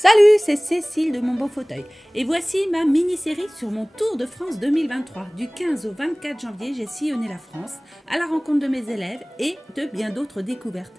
Salut, c'est Cécile de Mon Beau Fauteuil et voici ma mini-série sur mon Tour de France 2023. Du 15 au 24 janvier, j'ai sillonné la France à la rencontre de mes élèves et de bien d'autres découvertes.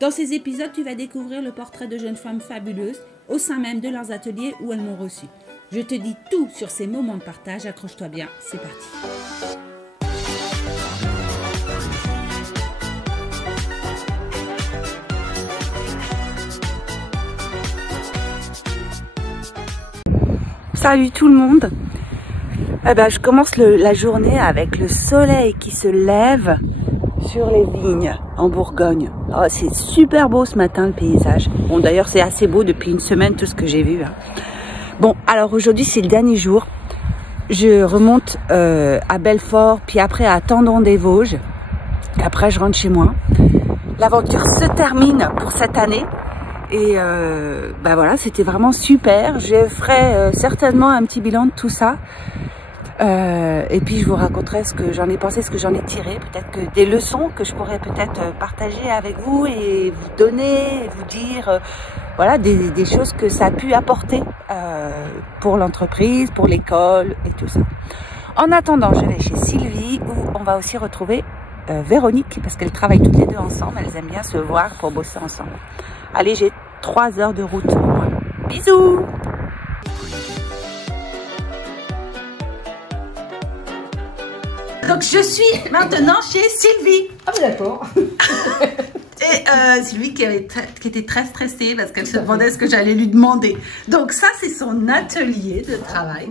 Dans ces épisodes, tu vas découvrir le portrait de jeunes femmes fabuleuses au sein même de leurs ateliers où elles m'ont reçue. Je te dis tout sur ces moments de partage, accroche-toi bien, c'est parti. Salut tout le monde. Je commence la journée avec le soleil qui se lève sur les vignes en Bourgogne. Oh, c'est super beau ce matin le paysage. Bon, d'ailleurs c'est assez beau depuis une semaine tout ce que j'ai vu. Bon, alors aujourd'hui c'est le dernier jour. Je remonte à Belfort, puis après à Tendon-des-Vosges. Après je rentre chez moi. L'aventure se termine pour cette année. Et voilà, c'était vraiment super. Je ferai certainement un petit bilan de tout ça. Et puis je vous raconterai ce que j'en ai pensé, ce que j'en ai tiré. Peut-être que des leçons que je pourrais peut-être partager avec vous et vous donner, et vous dire voilà, des choses que ça a pu apporter pour l'entreprise, pour l'école et tout ça. En attendant, je vais chez Sylvie où on va aussi retrouver Véronique parce qu'elles travaillent toutes les deux ensemble. Elles aiment bien se voir pour bosser ensemble. Allez, j'ai 3 heures de route. Bisous! Donc, je suis maintenant chez Sylvie. Ah, d'accord. Et Sylvie qui était très stressée parce qu'elle se demandait ce que j'allais lui demander. Donc, ça, c'est son atelier de travail.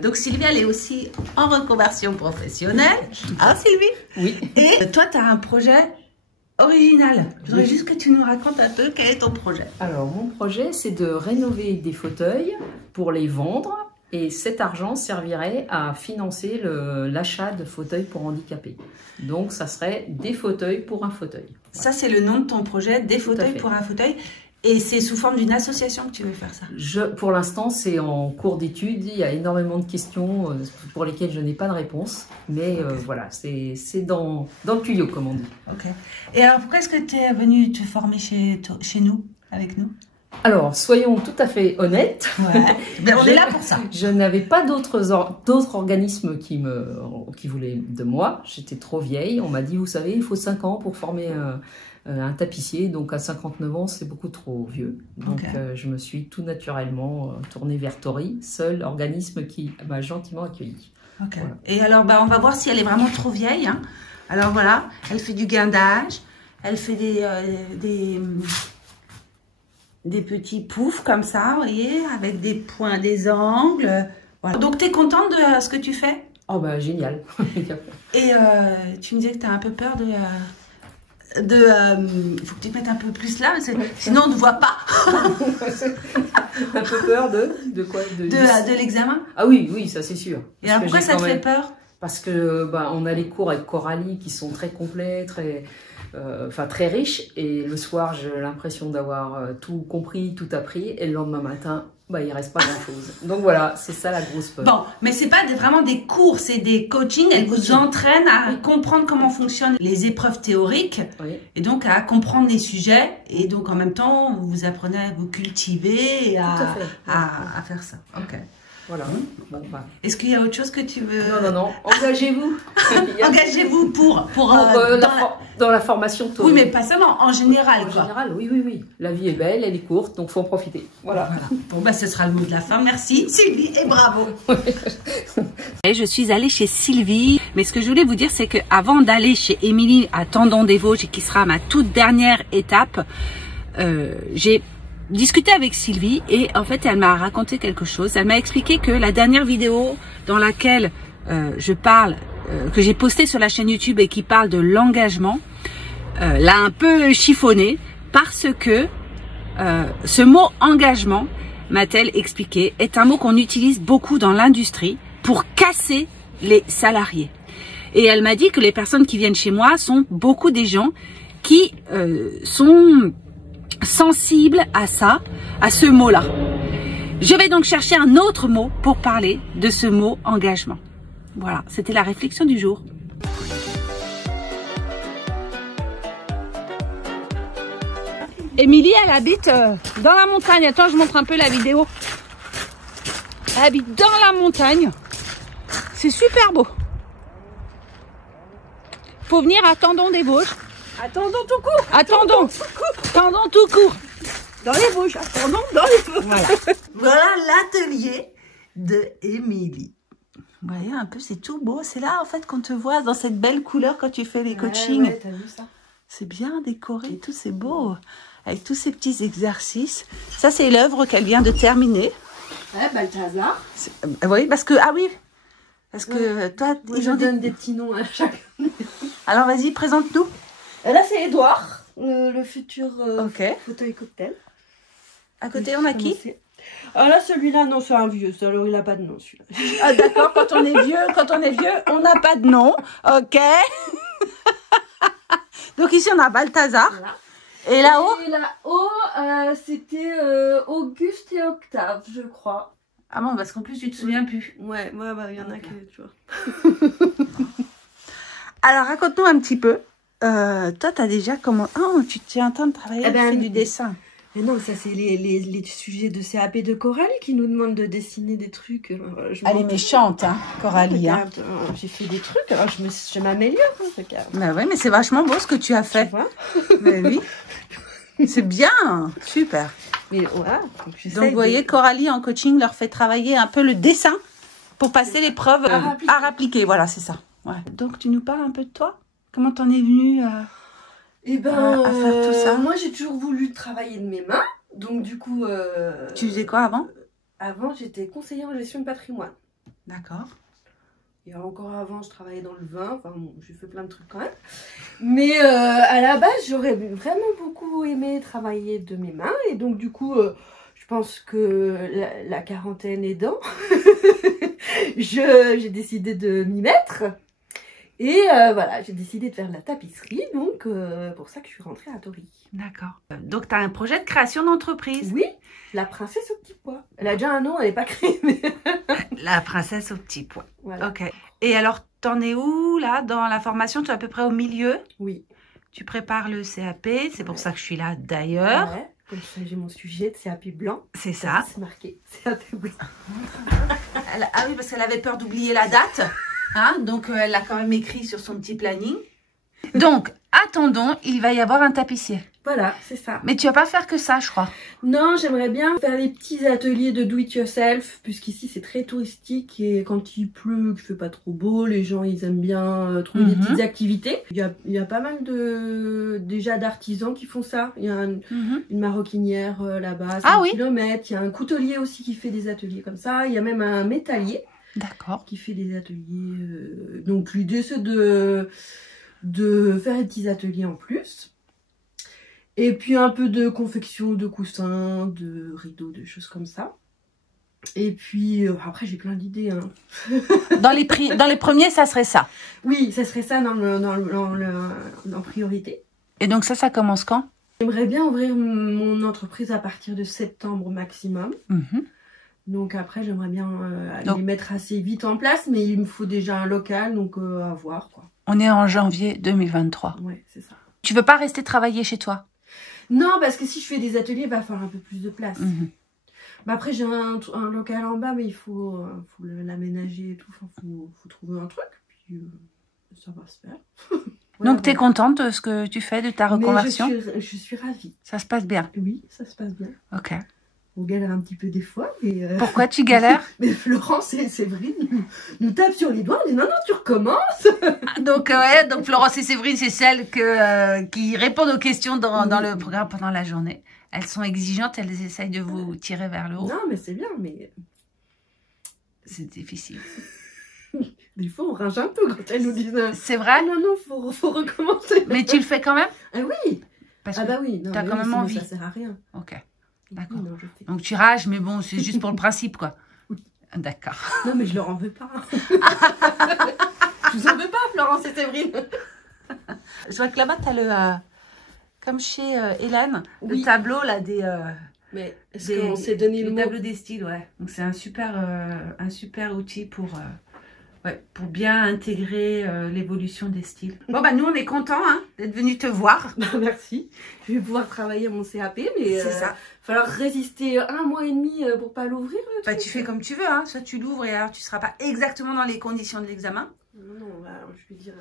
Donc, Sylvie, elle est aussi en reconversion professionnelle. Ah, Sylvie? Oui. Et toi, tu as un projet original. Je voudrais juste que tu nous racontes un peu quel est ton projet. Alors, mon projet, c'est de rénover des fauteuils pour les vendre. Et cet argent servirait à financer l'achat de fauteuils pour handicapés. Donc, ça serait des fauteuils pour un fauteuil. Ça, c'est le nom de ton projet, des fauteuils pour un fauteuil. Et c'est sous forme d'une association que tu veux faire ça? Pour l'instant, c'est en cours d'étude. Il y a énormément de questions pour lesquelles je n'ai pas de réponse. Mais voilà, c'est dans le tuyau, comme on dit. Ok. Et alors, pourquoi est-ce que tu es venu te former chez nous, avec nous? Alors, soyons tout à fait honnêtes. Ouais. Ben, on est là pour ça. Je n'avais pas d'autres organismes qui voulaient de moi. J'étais trop vieille. On m'a dit, vous savez, il faut 5 ans pour former un tapissier. Donc, à 59 ans, c'est beaucoup trop vieux. Donc, je me suis tout naturellement tournée vers Tori, seul organisme qui m'a gentiment accueillie. Okay. Voilà. Et alors, on va voir si elle est vraiment trop vieille. Hein. Alors, voilà, elle fait du guindage. Elle fait des petits poufs comme ça, vous voyez, avec des points, des angles. Voilà. Donc, tu es contente de ce que tu fais? Oh, bah, génial. Et tu me disais que tu as un peu peur il faut que tu te mettes un peu plus là, sinon on ne voit pas. Un peu peur de quoi? De l'examen? Ah oui, ça c'est sûr. Et alors pourquoi ça te fait peur? Parce que on a les cours avec Coralie qui sont très complets, très riches. Et le soir, j'ai l'impression d'avoir tout compris, tout appris. Et le lendemain matin, il reste pas grand-chose. Donc voilà, c'est ça la grosse peur. Bon, mais c'est pas vraiment des cours, c'est des coachings. Elles vous entraînent à comprendre comment fonctionnent les épreuves théoriques. Oui. Et donc à comprendre les sujets. Et donc en même temps, vous apprenez à vous cultiver et à faire ça. Ok. Voilà. Est-ce qu'il y a autre chose que tu veux? Non. Engagez-vous. Engagez-vous dans la formation Tori. Oui, mais pas seulement, en général. En général, oui. La vie est belle, elle est courte, donc faut en profiter. Voilà. Bon, ce sera le mot de la fin. Merci Sylvie et bravo. Et je suis allée chez Sylvie, mais ce que je voulais vous dire, c'est que avant d'aller chez Émilie à Tendon-des-Vosges, qui sera ma toute dernière étape, j'ai discuté avec Sylvie et en fait elle m'a raconté quelque chose. Elle m'a expliqué que la dernière vidéo dans laquelle je parle, que j'ai postée sur la chaîne YouTube et qui parle de l'engagement, l'a un peu chiffonné parce que ce mot engagement, m'a-t-elle expliqué, est un mot qu'on utilise beaucoup dans l'industrie pour casser les salariés. Et elle m'a dit que les personnes qui viennent chez moi sont beaucoup des gens qui sont sensible à ça, à ce mot-là. Je vais donc chercher un autre mot pour parler de ce mot engagement. Voilà, c'était la réflexion du jour. Émilie, elle habite dans la montagne. Attends, je montre un peu la vidéo. Elle habite dans la montagne. C'est super beau. Faut venir à Tendon des Vosges. Attendons tout court. Attendons. Tendon tout court. Dans les Vosges. Attendons dans les Vosges. Voilà. Voilà l'atelier de Émilie. Vous voyez un peu, c'est tout beau. C'est là en fait qu'on te voit dans cette belle couleur quand tu fais les coachings. Ouais, t'as vu ça? C'est bien décoré et tout, c'est beau. Avec tous ces petits exercices. Ça, c'est l'œuvre qu'elle vient de terminer. Ouais, Balthazar. Oui, parce que, ah oui, parce que toi, Moi, je donne des petits noms à chacun. Alors, vas-y, présente-nous. Là, c'est Edouard, le futur fauteuil cocktail. À côté, on a qui? Ah là, celui-là, non, c'est un vieux. Alors, il n'a pas de nom, celui-là. Ah, d'accord, quand on est vieux, on n'a pas de nom. Ok. Donc ici, on a Balthazar. Voilà. Et là-haut? Et là-haut, c'était Auguste et Octave, je crois. Ah bon, parce qu'en plus, tu te souviens plus. Ouais, bah, il y en a qui, tu vois. Alors, raconte-nous un petit peu. Toi, tu as déjà comment... Oh, tu es en train de travailler, tu fais du dessin. Mais non, ça, c'est les sujets de CAP de Coralie qui nous demandent de dessiner des trucs. Elle est méchante, hein, Coralie. Hein. J'ai fait des trucs, alors je m'améliore. Bah oui, mais c'est vachement beau ce que tu as fait. Tu vois? Mais oui. C'est bien, super. Mais voilà. Donc vous voyez, Coralie en coaching leur fait travailler un peu le dessin pour passer l'épreuve à appliquer. Voilà, c'est ça. Ouais. Donc tu nous parles un peu de toi? Comment t'en es venue à faire tout ça? Moi j'ai toujours voulu travailler de mes mains. Donc du coup... Tu faisais quoi avant? Avant j'étais conseillère en gestion de patrimoine. D'accord. Et encore avant, je travaillais dans le vin. Enfin, bon, j'ai fait plein de trucs quand même. Mais à la base, j'aurais vraiment beaucoup aimé travailler de mes mains. Et donc, du coup, je pense que la quarantaine aidant, j'ai décidé de m'y mettre. Et voilà, j'ai décidé de faire de la tapisserie. Donc, pour ça que je suis rentrée à Tori. D'accord. Donc, tu as un projet de création d'entreprise? Oui, la princesse au petit pois. Elle a déjà un nom, elle n'est pas créée. Mais... La princesse au petit pois. Voilà. Ok. Et alors, t'en es où, là, dans la formation? Tu es à peu près au milieu? Oui. Tu prépares le CAP, c'est pour ça que je suis là d'ailleurs. Ouais. Comme ça, j'ai mon sujet de CAP blanc. C'est ça. C'est marqué CAP blanc. Ah oui, parce qu'elle avait peur d'oublier la date. Hein, donc, elle l'a quand même écrit sur son petit planning. Donc, attendons, il va y avoir un tapissier. Voilà, c'est ça. Mais tu vas pas faire que ça, je crois. Non, j'aimerais bien faire des petits ateliers de do-it-yourself, puisqu'ici c'est très touristique et quand il pleut, qu'il fait pas trop beau, les gens ils aiment bien trouver des petites activités. Il y a pas mal déjà d'artisans qui font ça. Il y a une maroquinière là-bas, c'est 1 kilomètre. Il y a un coutelier aussi qui fait des ateliers comme ça. Il y a même un métallier qui fait des ateliers. Donc l'idée c'est de faire des petits ateliers en plus. Et puis un peu de confection de coussins, de rideaux, de choses comme ça. Et puis après j'ai plein d'idées. Hein. Dans les premiers, ça serait ça? Oui, ça serait ça en priorité. Et donc ça commence quand? J'aimerais bien ouvrir mon entreprise à partir de septembre maximum. Donc après j'aimerais bien les mettre assez vite en place, mais il me faut déjà un local, donc à voir quoi. On est en janvier 2023. Ouais, c'est ça. Tu veux pas rester travailler chez toi? Non, parce que si je fais des ateliers, il va falloir un peu plus de place. Bah après, j'ai un local en bas, mais il faut l'aménager et tout. Enfin, faut trouver un truc. Puis ça va se faire. Voilà, donc, tu es contente de ce que tu fais, de ta reconversion? Je suis ravie. Ça se passe bien? Oui, ça se passe bien. Ok. On galère un petit peu des fois. Mais pourquoi tu galères? Mais Florence et Séverine nous tapent sur les doigts. On dit non, tu recommences. Donc Florence et Séverine, c'est celles qui répondent aux questions dans le programme pendant la journée. Elles sont exigeantes, elles essayent de vous tirer vers le haut. Non, mais c'est bien, mais... C'est difficile. Des fois, on rage un peu quand elles nous disent... C'est vrai? Non, faut recommencer. Mais tu le fais quand même? Ah oui. Parce bah oui. Tu as quand même envie. Ça sert à rien. Ok. D'accord. Donc tu rages, mais bon, c'est juste pour le principe, quoi. Oui. D'accord. Non, mais je leur en veux pas. Je vous en veux pas, Florence et Séverine. Je vois que là-bas, tu as le... comme chez Hélène, le tableau, là, des... mais est-ce qu'on s'est donné le mot? tableau des styles, ouais. Donc c'est un super outil pour... Ouais, pour bien intégrer l'évolution des styles. Bon, bah nous, on est contents hein, d'être venus te voir. Merci. Je vais pouvoir travailler mon CAP, mais C'est ça. falloir résister 1 mois et demi pour pas l'ouvrir. Bah, tu fais comme tu veux, hein. Soit tu l'ouvres et alors tu seras pas exactement dans les conditions de l'examen. Non, je vais dire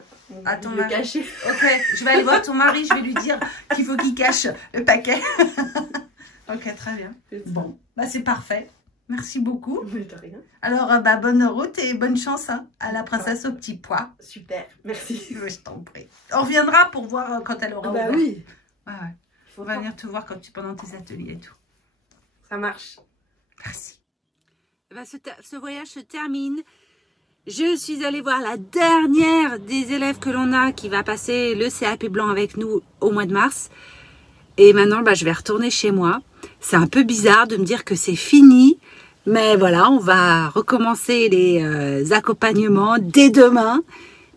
À ton le mari. cacher. Ok, je vais aller voir ton mari, je vais lui dire qu'il faut qu'il cache le paquet. Ok, très bien. Bon, bah c'est parfait. Merci beaucoup. Mais de rien. Alors, bah, bonne route et bonne chance hein, à la princesse au petit pois. Super, merci. Je t'en prie. On reviendra pour voir quand elle aura Bah ouvert. oui, Ouais, ouais. On va venir te voir pendant tes ateliers et tout. ça marche. Merci. Eh ben, ce voyage se termine. Je suis allée voir la dernière des élèves que l'on a qui va passer le CAP blanc avec nous au mois de mars. Et maintenant, bah, je vais retourner chez moi. C'est un peu bizarre de me dire que c'est fini. Mais voilà, on va recommencer les accompagnements dès demain.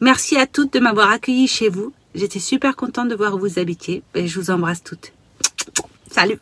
Merci à toutes de m'avoir accueillie chez vous. J'étais super contente de voir où vous habitiez. Et je vous embrasse toutes. Salut!